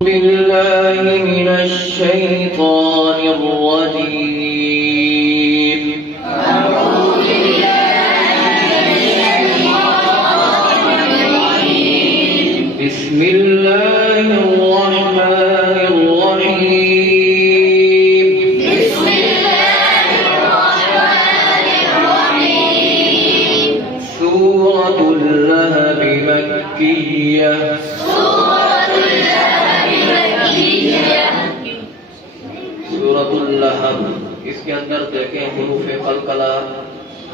بالله من الشيطان الرجيم. أعوذ بالله من الشيطان الرجيم. بسم الله الرحمن الرحيم. بسم الله الرحمن الرحيم. سورة اللهب مكية. सूरत अल-लहब, इसके अंदर देखें हुरूफ कलकला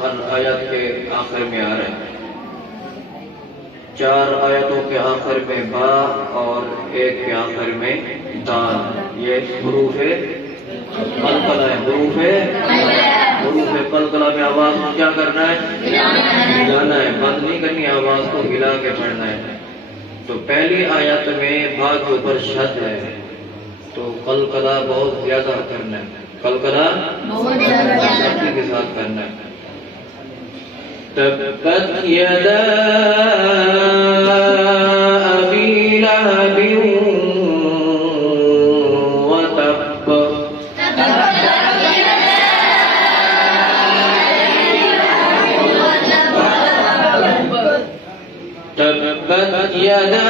हर आयत के आखिर में आ रहे हैं। 4 आयतों के आखिर में बा और 1 के आखिर में दाल। ये हुरूफ कलकला है। हुरूफ कलकला में आवाज क्या करना है? हिलाना है, बंद नहीं करनी, आवाज को हिला के पढ़ना है। तो पहली आयत में बा के ऊपर शद है, तो कलकला बहुत ज्यादा करना है। कलकला बहुत शक्ति के साथ करना है। तब्बत यदा अबी लहब व तब्ब। तब्बत यदा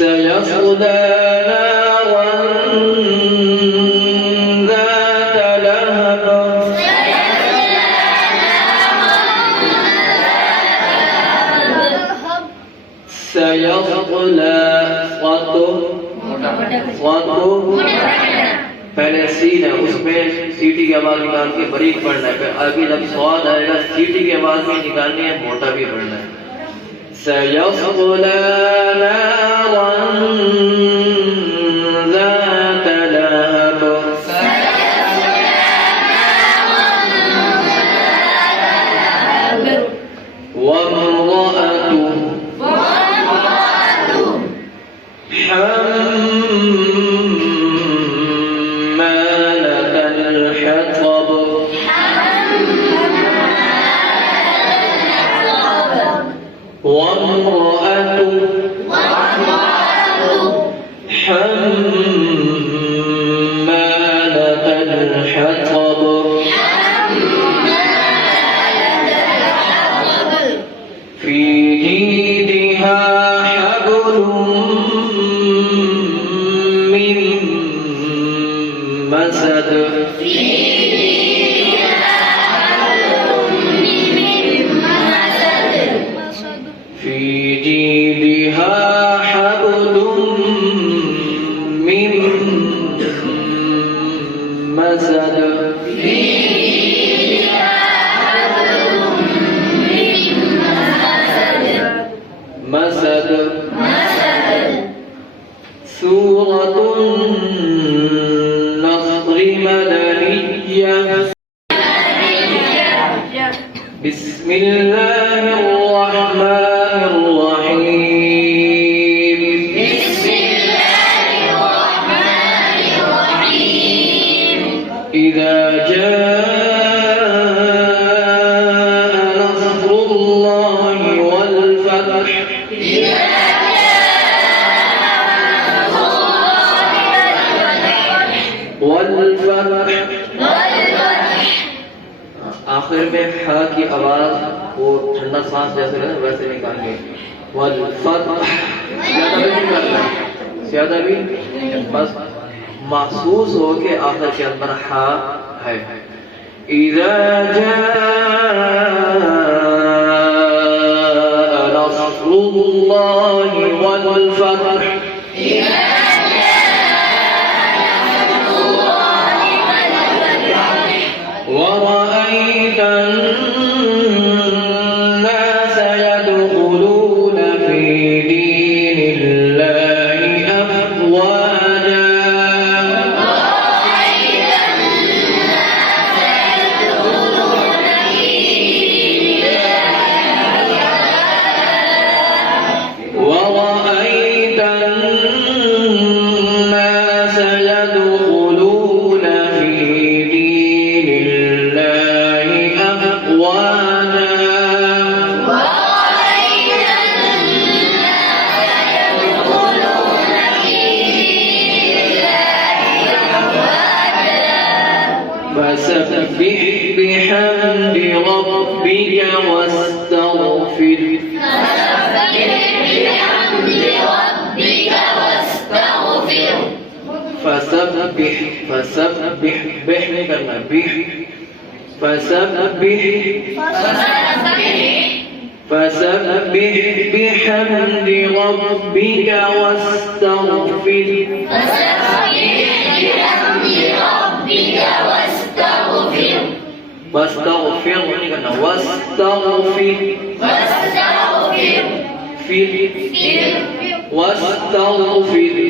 سيصلى نارا ذات لهب. سيصلى पहले सीन है, उसमें सीटी की आवाज निकाल के बारीक पढ़ना है। फिर आगे जब स्वाद आएगा सीटी की आवाज भी निकालनी है, मोटा भी पढ़ना है। سيصلى نارا ذات لهب. وامرأته حمالة الحطب. وامرأته حمالة الحطب. في جيدها حبل من مسد. في جيدها حبل من مسد. مسد. سورة النصر مدنية. بسم الله الرحمن الرحيم. بسم الله الرحمن الرحيم. إذا جاء نصر الله والفتح. والفتح. आखिर में हा की आवाज वो ठंडा सांस जैसे रहता है वैसे निकालेंगे। ज्यादा भी बस महसूस हो के आखिर के अंदर हा है। इज़ा जाअ नस्रुल्लाहि वल फतह. ورأيت الناس يدخلون في دين الله फसब्बिह फसब्बिह बिह नहीं करना बिह फसब्बिह फसब्बिह बिहम्दि रब्बिका वस्तगफिर वस्तगफिर नहीं करना वस्तगफिर फिर वस्तगफिर